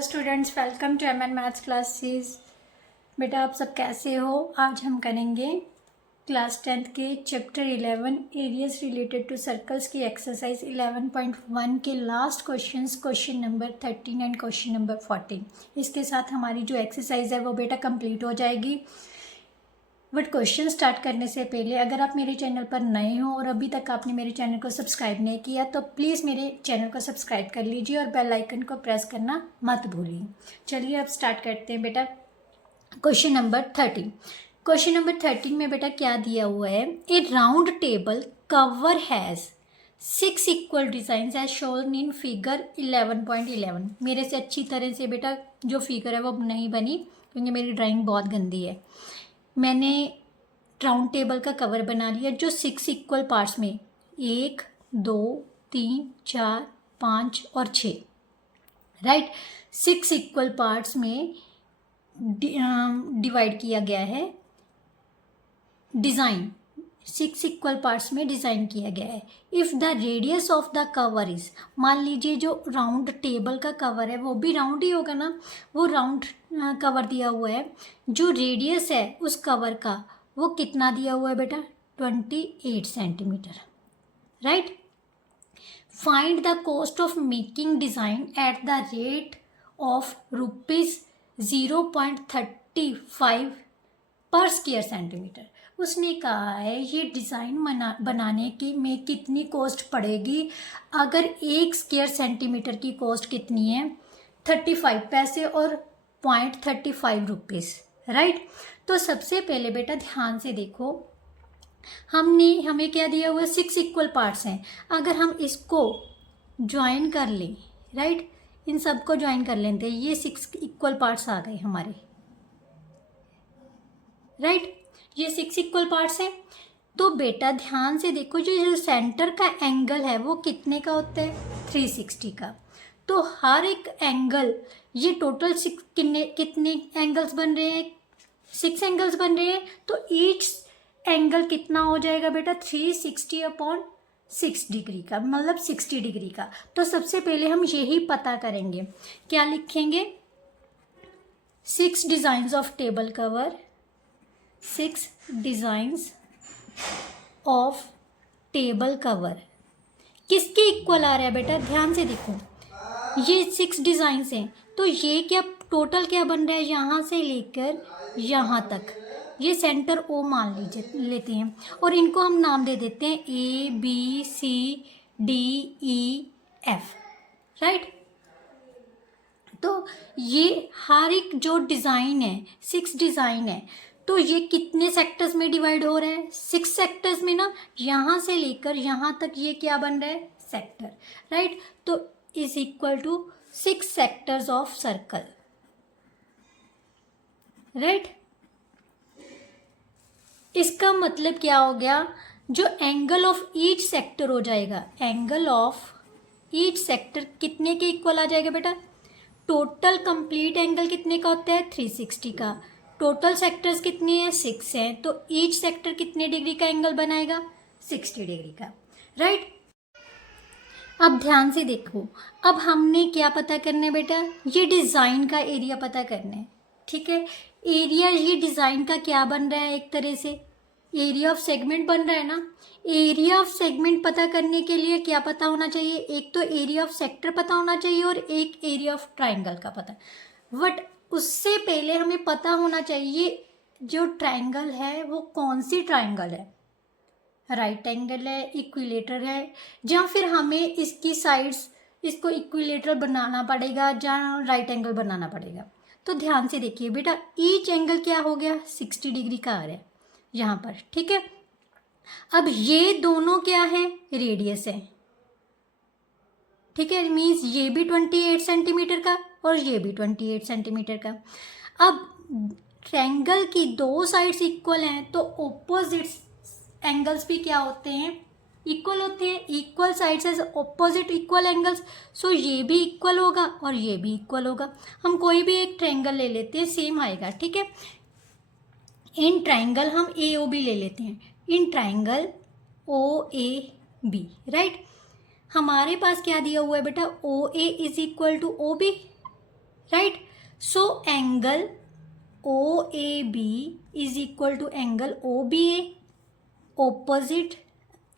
Hello students, welcome to MN maths classes. बेटा आप सब कैसे हो? आज हम करेंगे क्लास 10th के chapter 11 areas related to circles की एक्सरसाइज 11.1 के last questions, question number 13 and question number 14। इसके साथ हमारी जो एक्सरसाइज है वो बेटा कंप्लीट हो जाएगी। बट क्वेश्चन स्टार्ट करने से पहले अगर आप मेरे चैनल पर नए हो और अभी तक आपने मेरे चैनल को सब्सक्राइब नहीं किया तो प्लीज़ मेरे चैनल को सब्सक्राइब कर लीजिए और बेल आइकन को प्रेस करना मत भूलिए। चलिए अब स्टार्ट करते हैं बेटा। Question number 13। क्वेश्चन नंबर 13 में बेटा क्या दिया हुआ है? A round table cover has 6 equal design as shown in figure 11.11। मेरे से अच्छी तरह से बेटा जो फिगर है वो नहीं बनी क्योंकि मेरी ड्राइंग बहुत गंदी है। मैंने राउंड टेबल का कवर बना लिया जो 6 इक्वल पार्ट्स में 1 2 3 4 5 और 6 राइट 6 इक्वल पार्ट्स में डिवाइड किया गया है। डिज़ाइन 6 इक्वल पार्ट्स में डिज़ाइन किया गया है। If the radius of the cover is, मान लीजिए जो राउंड टेबल का कवर है वो भी राउंड ही होगा ना, वो राउंड कवर दिया हुआ है। जो रेडियस है उस कवर का वो कितना दिया हुआ है बेटा? 28 centimetre right. Find the cost of making design at the rate of ₹0.35 पर स्क्वायर सेंटीमीटर। उसने कहा है ये डिज़ाइन बनाने की में कितनी कॉस्ट पड़ेगी। अगर 1 स्क्वायर सेंटीमीटर की कॉस्ट कितनी है? 35 पैसे और ₹0.35 राइट। तो सबसे पहले बेटा ध्यान से देखो, हमें क्या दिया हुआ है? 6 इक्वल पार्ट्स हैं। अगर हम इसको ज्वाइन कर लें राइट, इन सब को ज्वाइन कर लेते हैं, ये 6 इक्वल पार्ट्स आ गए हमारे राइट। ये 6 इक्वल पार्ट्स हैं। तो बेटा ध्यान से देखो, जो सेंटर का एंगल है वो कितने का होता है? 360 का। तो हर एक एंगल, ये टोटल कितने एंगल्स बन रहे हैं? 6 एंगल्स बन रहे हैं। तो ईच एंगल कितना हो जाएगा बेटा? 360/6 डिग्री का, मतलब 60 डिग्री का। तो सबसे पहले हम यही पता करेंगे। क्या लिखेंगे? 6 designs of table cover, 6 designs of table cover किसके इक्वल आ रहा है बेटा? ध्यान से देखो, ये 6 डिज़ाइंस हैं तो ये क्या टोटल क्या बन रहा है? यहाँ से लेकर यहाँ तक, ये सेंटर ओ मान लेते हैं और इनको हम नाम दे देते हैं ABCDEF राइट। तो ये हर एक जो डिज़ाइन है, 6 डिज़ाइन है, तो ये कितने सेक्टर्स में डिवाइड हो रहा है? 6 सेक्टर्स में ना। यहाँ से लेकर यहाँ तक ये क्या बन रहा है? Sector right. तो is equal to 6 sectors of circle right. इसका मतलब क्या हो गया? जो एंगल ऑफ ईच सेक्टर हो जाएगा, एंगल ऑफ ईच सेक्टर कितने के इक्वल आ जाएगा बेटा? टोटल कंप्लीट एंगल कितने का होता है? 360 का। टोटल सेक्टर्स कितने हैं? 6 हैं। तो ईच सेक्टर कितने डिग्री का एंगल बनाएगा? 60 डिग्री का राइट। अब ध्यान से देखो, अब हमने क्या पता करना है बेटा? ये डिज़ाइन का एरिया पता करना है, ठीक है। एरिया ये डिज़ाइन का क्या बन रहा है? एक तरह से एरिया ऑफ सेगमेंट बन रहा है ना। एरिया ऑफ सेगमेंट पता करने के लिए क्या पता होना चाहिए? एक तो एरिया ऑफ सेक्टर पता होना चाहिए और एक एरिया ऑफ ट्राइंगल का पता। बट उससे पहले हमें पता होना चाहिए जो ट्राइंगल है वो कौन सी ट्राइंगल है, राइट एंगल है, इक्विलेटर है, या फिर हमें इसकी साइड्स इसको इक्विलेटर बनाना पड़ेगा या राइट एंगल बनाना पड़ेगा। तो ध्यान से देखिए बेटा, ईच एंगल क्या हो गया? 60 डिग्री का आ रहा है यहाँ पर, ठीक है। अब ये दोनों क्या है? रेडियस है, ठीक है। मीन्स ये भी 28 सेंटीमीटर का और ये भी 28 सेंटीमीटर का। अब ट्रायंगल की दो साइड्स इक्वल हैं तो ऑपोजिट्स एंगल्स भी क्या होते हैं? इक्वल होते हैं। Equal sides as opposite equal angles. So ये भी इक्वल होगा और ये भी इक्वल होगा। हम कोई भी एक ट्रायंगल ले लेते हैं, सेम आएगा, ठीक है। इन ट्रायंगल हम AOB ले लेते हैं। In triangle OAB right. हमारे पास क्या दिया हुआ है बेटा? OA is equal to OB right. So angle O A B is equal to angle O B A, opposite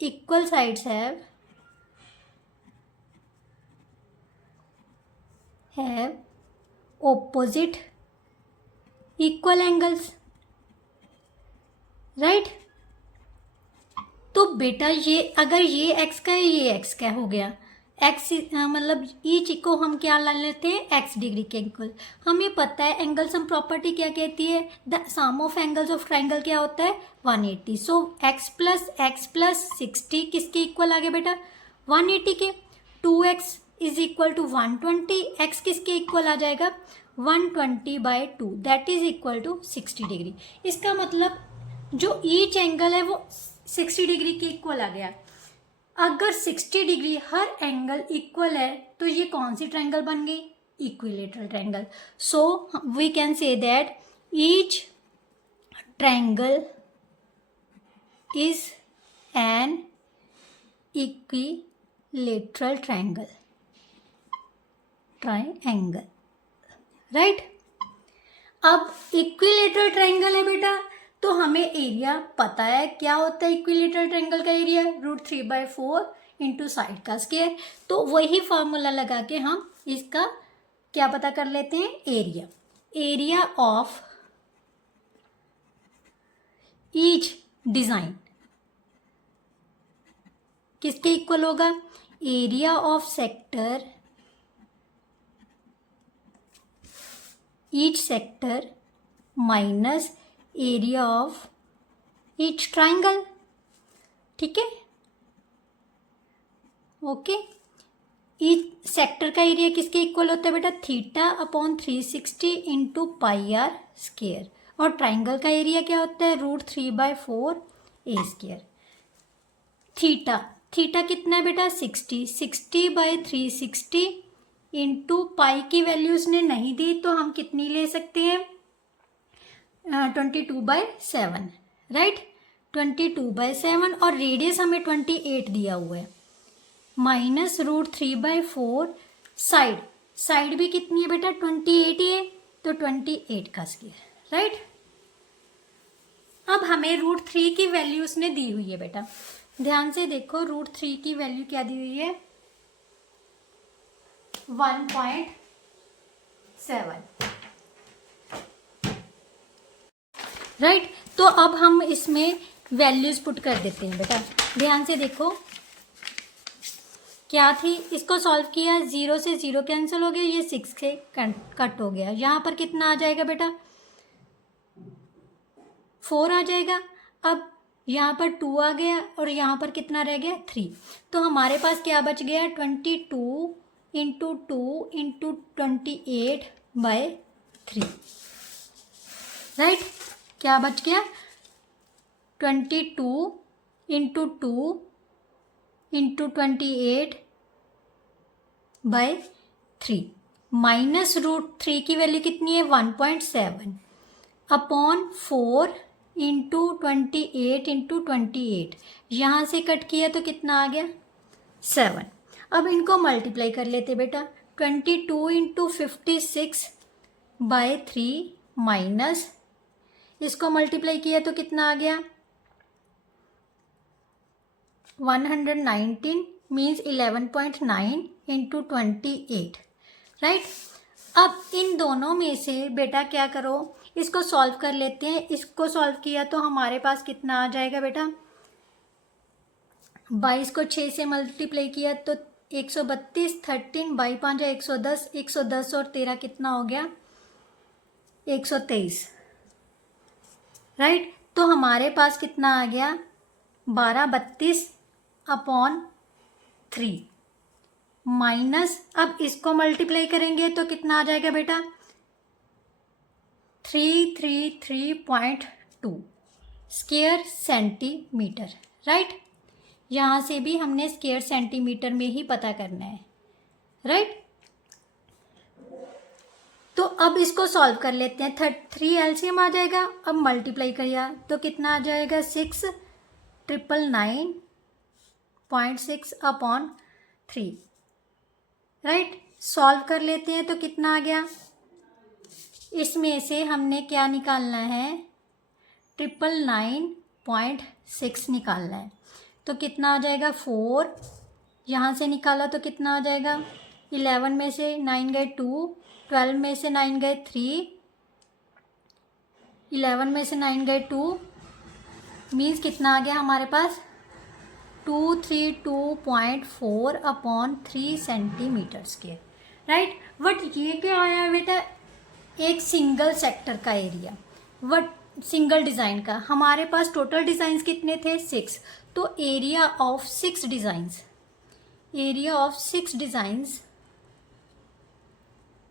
equal sides have opposite equal angles, right. तो बेटा ये अगर ये x का है ये x का हो गया, x मतलब ईच को हम क्या ला लेते हैं x डिग्री के इक्वल। हमें पता है एंगल सम प्रॉपर्टी क्या कहती है, the sum of angles of triangle क्या होता है 180। सो x प्लस 60 किसके इक्वल आ गया बेटा 180 के। 2x is equal to 120, x किसके इक्वल आ जाएगा 120/2 that is equal to 60 degree. इसका मतलब जो ईच एंगल है वो 60 डिग्री के इक्वल आ गया। अगर 60 डिग्री हर एंगल इक्वल है तो ये कौन सी ट्रायंगल बन गई equilateral triangle. So we can say that each triangle is an equilateral triangle right. अब इक्विलेटरल ट्रायंगल है बेटा तो हमें एरिया पता है क्या होता है इक्विलेटरल ट्रायंगल का एरिया √3/4 इंटू साइड का स्क्वायर। तो वही फार्मूला लगा के हम इसका क्या पता कर लेते हैं एरिया ऑफ ईच डिजाइन किसके इक्वल होगा, area of sector each sector minus area of each triangle. ठीक है, ओके। ईच सेक्टर का एरिया किसके इक्वल होता है बेटा θ/360 इंटू πr स्क्वायर, और ट्राइंगल का एरिया क्या होता है √3/4 a स्क्वायर। थीटा कितना है बेटा 60/360 इंटू पाई की वैल्यू उसने नहीं दी तो हम कितनी ले सकते हैं 22/7 राइट, 22/7 और रेडियस हमें 28 दिया हुआ है माइनस √3/4 साइड भी कितनी है बेटा 28 ही है तो 28 का स्क्वायर राइट। अब हमें √3 की वैल्यू उसने दी हुई है बेटा, ध्यान से देखो √3 की वैल्यू क्या दी हुई है 1.7 राइट। तो अब हम इसमें वैल्यूज पुट कर देते हैं बेटा, ध्यान से देखो क्या थी, इसको सॉल्व किया 0 से 0 कैंसिल हो गया, ये 6 से कट हो गया, यहाँ पर कितना आ जाएगा बेटा 4 आ जाएगा। अब यहाँ पर 2 आ गया और यहाँ पर कितना रह गया 3, तो हमारे पास क्या बच गया 22 इंटू 2 इंटू 28/3 राइट। क्या बच गया 22 इंटू 2 इंटू 28/3 माइनस √3 की वैल्यू कितनी है 1.7 अपॉन 4 इंटू 28 इंटू 28, यहाँ से कट किया तो कितना आ गया 7। अब इनको मल्टीप्लाई कर लेते बेटा 22 इंटू 56/3 माइनस इसको मल्टीप्लाई किया तो कितना आ गया 119 मीन्स 11.9 इंटू 28 राइट। अब इन दोनों में से बेटा क्या करो इसको सॉल्व कर लेते हैं, इसको सॉल्व किया तो हमारे पास कितना आ जाएगा बेटा 22 को 6 से मल्टीप्लाई किया तो 132, 13 बाई 5 है 110, 110 और 13 कितना हो गया 123 राइट। तो हमारे पास कितना आ गया 1232/3 माइनस, अब इसको मल्टीप्लाई करेंगे तो कितना आ जाएगा बेटा 333.2 स्क्वायर सेंटीमीटर राइट। यहाँ से भी हमने स्क्वायर सेंटीमीटर में ही पता करना है राइट। तो अब इसको सॉल्व कर लेते हैं, 3 एलसीएम आ जाएगा, अब मल्टीप्लाई करिए तो कितना आ जाएगा 6,999.6/3 राइट। सॉल्व कर लेते हैं तो कितना आ गया इसमें से हमने क्या निकालना है, 999.6 निकालना है। तो कितना आ जाएगा 4, यहाँ से निकाला तो कितना आ जाएगा 11 में से 9 गए 2, 12 में से 9 गए 3, 11 में से 9 गए 2, मीन्स कितना आ गया हमारे पास 232.4 upon 3 centimetre square, right. But ये क्या आया बेटा, एक सिंगल सेक्टर का एरिया, वट सिंगल डिज़ाइन का। हमारे पास टोटल डिज़ाइंस कितने थे 6, तो area of 6 designs, area of 6 designs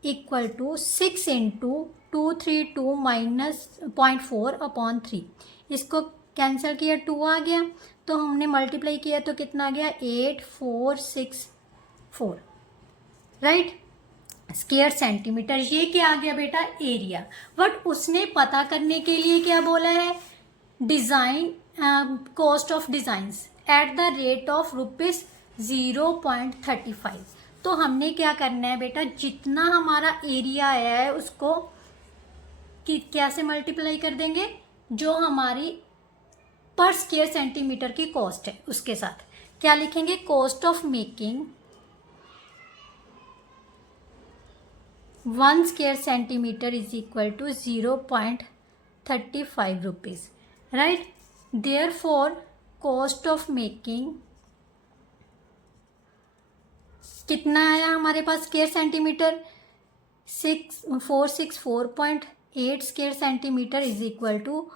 equal to 6 into 232 minus 0.4 upon 3। इसको कैंसिल किया 2 आ गया, तो हमने मल्टीप्लाई किया तो कितना आ गया 8464, राइट, स्क्वायर सेंटीमीटर। ये क्या आ गया बेटा एरिया। बट उसने पता करने के लिए क्या बोला है, design cost of designs at the rate of ₹0.35। तो हमने क्या करना है बेटा, जितना हमारा एरिया आया है उसको क्या से मल्टीप्लाई कर देंगे, जो हमारी पर स्क्वायर सेंटीमीटर की कॉस्ट है उसके साथ। क्या लिखेंगे, cost of making 1 square centimetre is equal to 0.35 rupees, right. Therefore cost of making कितना आया हमारे पास square centimetre, 464.8 square centimetre is equal to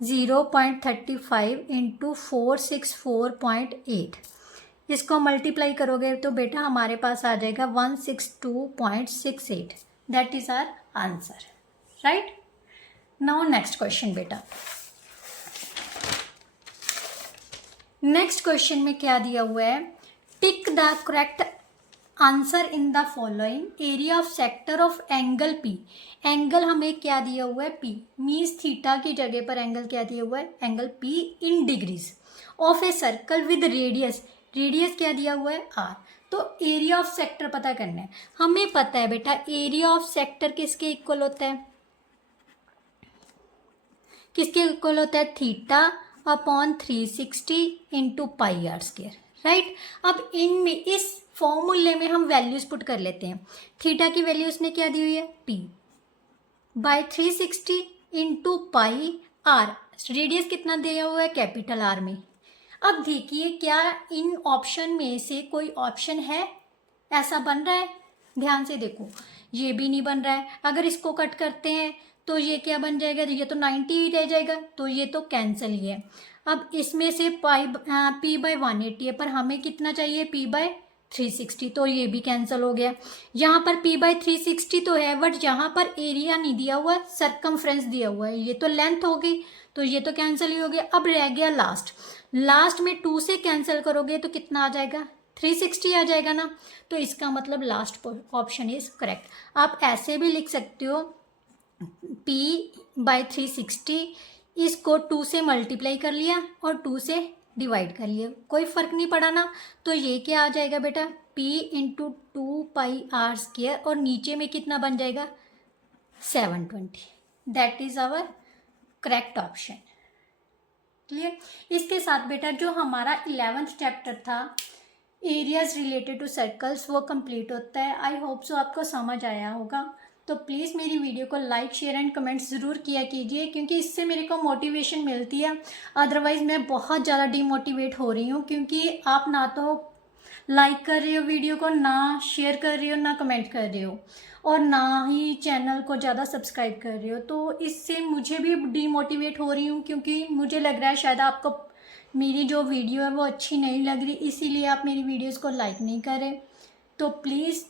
₹0.35 into 464.8। इसको मल्टीप्लाई करोगे तो बेटा हमारे पास आ जाएगा 162.68। That is our answer, right. Now next question बेटा, नेक्स्ट क्वेश्चन में क्या दिया हुआ है, tick the correct answer in the following area of sector of angle p. Angle हमें क्या दिया हुआ है पी, मीन्स थीटा की जगह पर एंगल क्या दिया हुआ है, angle P in degrees of a circle with radius, radius क्या दिया हुआ है आर। तो एरिया ऑफ सेक्टर पता करना है। हमें पता है बेटा एरिया ऑफ सेक्टर किसके इक्वल होता है, किसके इक्वल होता है, theta upon 360 into pi r square, right. अब इनमें इस फॉर्मूले में हम वैल्यूज पुट कर लेते हैं। थीटा की वैल्यू उसने क्या दी हुई है p by 360 into pi r, radius कितना दिया हुआ है कैपिटल आर में। अब देखिए क्या इन ऑप्शन में से कोई ऑप्शन है ऐसा बन रहा है, ध्यान से देखो, ये भी नहीं बन रहा है। अगर इसको कट करते हैं तो ये क्या बन जाएगा, ये तो 90 ही रह जाएगा, तो ये तो कैंसिल ही है। अब इसमें से पी बाय 180 है, पर हमें कितना चाहिए पी बाय 360, तो ये भी कैंसिल हो गया। यहाँ पर p बाय 360 तो है, बट यहाँ पर एरिया नहीं दिया हुआ, सरकमफ्रेंस दिया हुआ है, ये तो लेंथ हो गई, तो ये तो कैंसिल ही हो गया। अब रह गया लास्ट, लास्ट में 2 से कैंसिल करोगे तो कितना आ जाएगा 360 आ जाएगा ना, तो इसका मतलब लास्ट ऑप्शन इज करेक्ट। आप ऐसे भी लिख सकते हो p बाय 360, इसको 2 से मल्टीप्लाई कर लिया और 2 से डिवाइड कर लिया, कोई फ़र्क नहीं पड़ा ना। तो ये क्या आ जाएगा बेटा p into 2 pi r square, और नीचे में कितना बन जाएगा 720। That is our correct option, clear. इसके साथ बेटा जो हमारा 11th चैप्टर था एरियाज रिलेटेड टू सर्कल्स वो कंप्लीट होता है। आई होप सो आपको समझ आया होगा। तो प्लीज़ मेरी वीडियो को लाइक शेयर एंड कमेंट्स ज़रूर किया कीजिए, क्योंकि इससे मेरे को मोटिवेशन मिलती है। अदरवाइज़ मैं बहुत ज़्यादा डिमोटिवेट हो रही हूँ, क्योंकि आप ना तो लाइक कर रहे हो वीडियो को, ना शेयर कर रहे हो, ना कमेंट कर रहे हो, और ना ही चैनल को ज़्यादा सब्सक्राइब कर रहे हो। तो इससे मुझे भी डिमोटिवेट हो रही हूँ, क्योंकि मुझे लग रहा है शायद आपको मेरी जो वीडियो है वो अच्छी नहीं लग रही, इसीलिए आप मेरी वीडियोस को लाइक नहीं करें। तो प्लीज़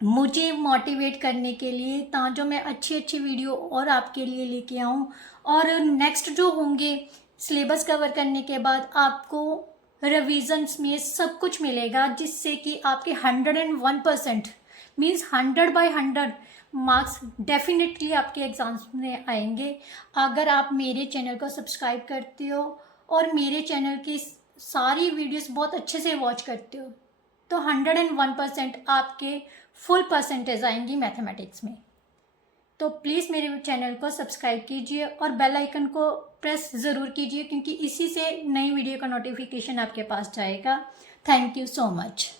मुझे मोटिवेट करने के लिए, ताकि मैं अच्छी अच्छी वीडियो और आपके लिए लेके आऊँ, और नेक्स्ट जो होंगे सिलेबस कवर करने के बाद आपको रिविजन्स में सब कुछ मिलेगा, जिससे कि आपके 101% मीन्स 100/100 मार्क्स डेफिनेटली आपके एग्ज़ाम्स में आएंगे, अगर आप मेरे चैनल को सब्सक्राइब करते हो और मेरे चैनल की सारी वीडियोस बहुत अच्छे से वॉच करते हो। तो 101% आपके फुल परसेंटेज आएंगी मैथमेटिक्स में। तो प्लीज़ मेरे चैनल को सब्सक्राइब कीजिए और बेल आइकन को प्रेस ज़रूर कीजिए, क्योंकि इसी से नई वीडियो का नोटिफिकेशन आपके पास जाएगा। Thank you so much.